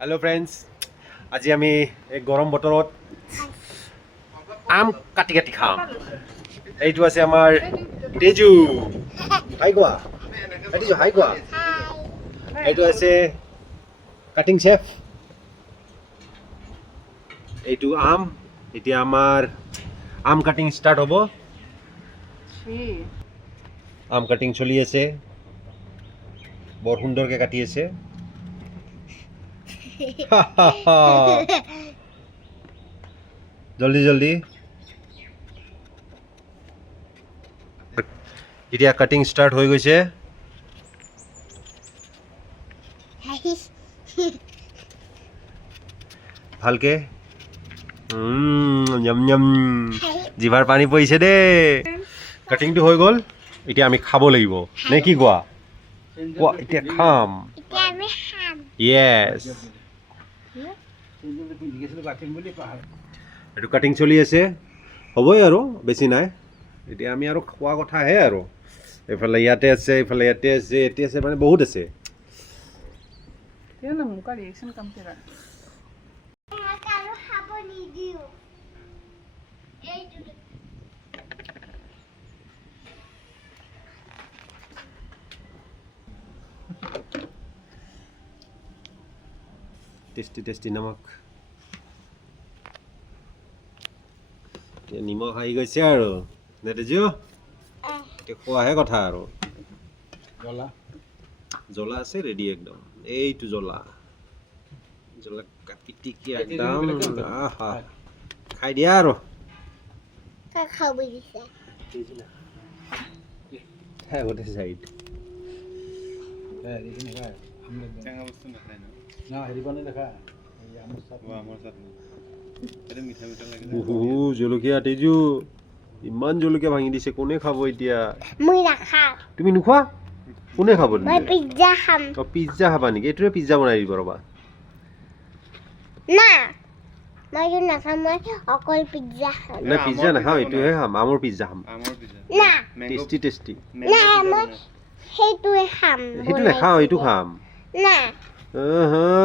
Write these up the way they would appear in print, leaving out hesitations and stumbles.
hello friends আজি আমি এই গৰম বতৰত আম কাটি কাটি খাম এইটো আছে আমাৰ তেজু হাই কোৱা তেজু হাই কোৱা এইটো আছে কাটিং শেফ এইটো আম এতিয়া আমাৰ আম কাটিং স্টাৰ্ট হ'ব আম কাটিং চলি আছে বৰ সুন্দৰকৈ কাটি আছে জলদি জলদি এতিয়া কাটিং স্টাৰ্ট হৈ গৈছে ভালকে যম যম জিভাৰ পানী পৰিছে দে কাটিংটো হৈ গ'ল এতিয়া আমি খাব লাগিব নে কি কোৱা কোৱা এতিয়া খাম ইয়েস এইটো কাটিং চলি আছে হ'বই আৰু বেছি নাই এতিয়া আমি আৰু খোৱা কথাহে আৰু এইফালে ইয়াতে আছে এইফালে ইয়াতে আছে মানে বহুত আছে টেস্টি টেস্টি নমক নিমখ আহি গৈছে আৰু নেতেজু এতিয়া খোৱাহে কথা আৰু জ্বলা আছে ৰেডি একদম এইটো জ্বলা কাটি টিকি একদম আহা খাই দিয়া আৰু খাব দিছে হ্যাঁ ওটা সাইড জলকীয়া তেজু ইমান জলকীয়া ভাঙি দিছে কোনে খাব এতিয়া মই নাখাওঁ তুমি নোখোৱা কোনে খাব মই পিজ্জা খাম পিজ্জা খাবা নেকি এইটোৱে পিজ্জা বনাই দিব ৰবা না মই নাখাম মই অকল পিজ্জা খাম না পিজ্জা নাখাওঁ এইটোহে খাম আমৰ পিজ্জা খাম না টেষ্টি টেষ্টি না মই সেইটোৱে খাম সেইটো নাখাওঁ এইটো খাম না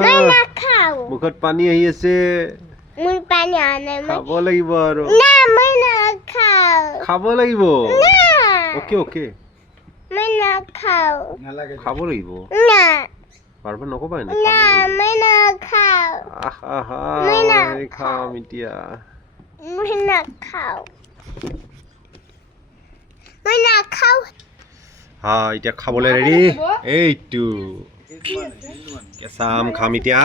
মই নাখাওঁ মুখত পানী আহি আছে মোৰ পানী অহা নাই খাব লাগিব আৰু না মই নাখাওঁ খাব লাগিব না ওকে ওকে মই নাখাওঁ খাব লাগিব না বাৰবাৰ নকবা এনে না মই নাখাওঁ আহা খাম এতিয়া মই নাখাওঁ মই নাখাওঁ হা এতিয়া খাবলৈ ৰেডি এইটো কেঁচা আম খাম এতিয়া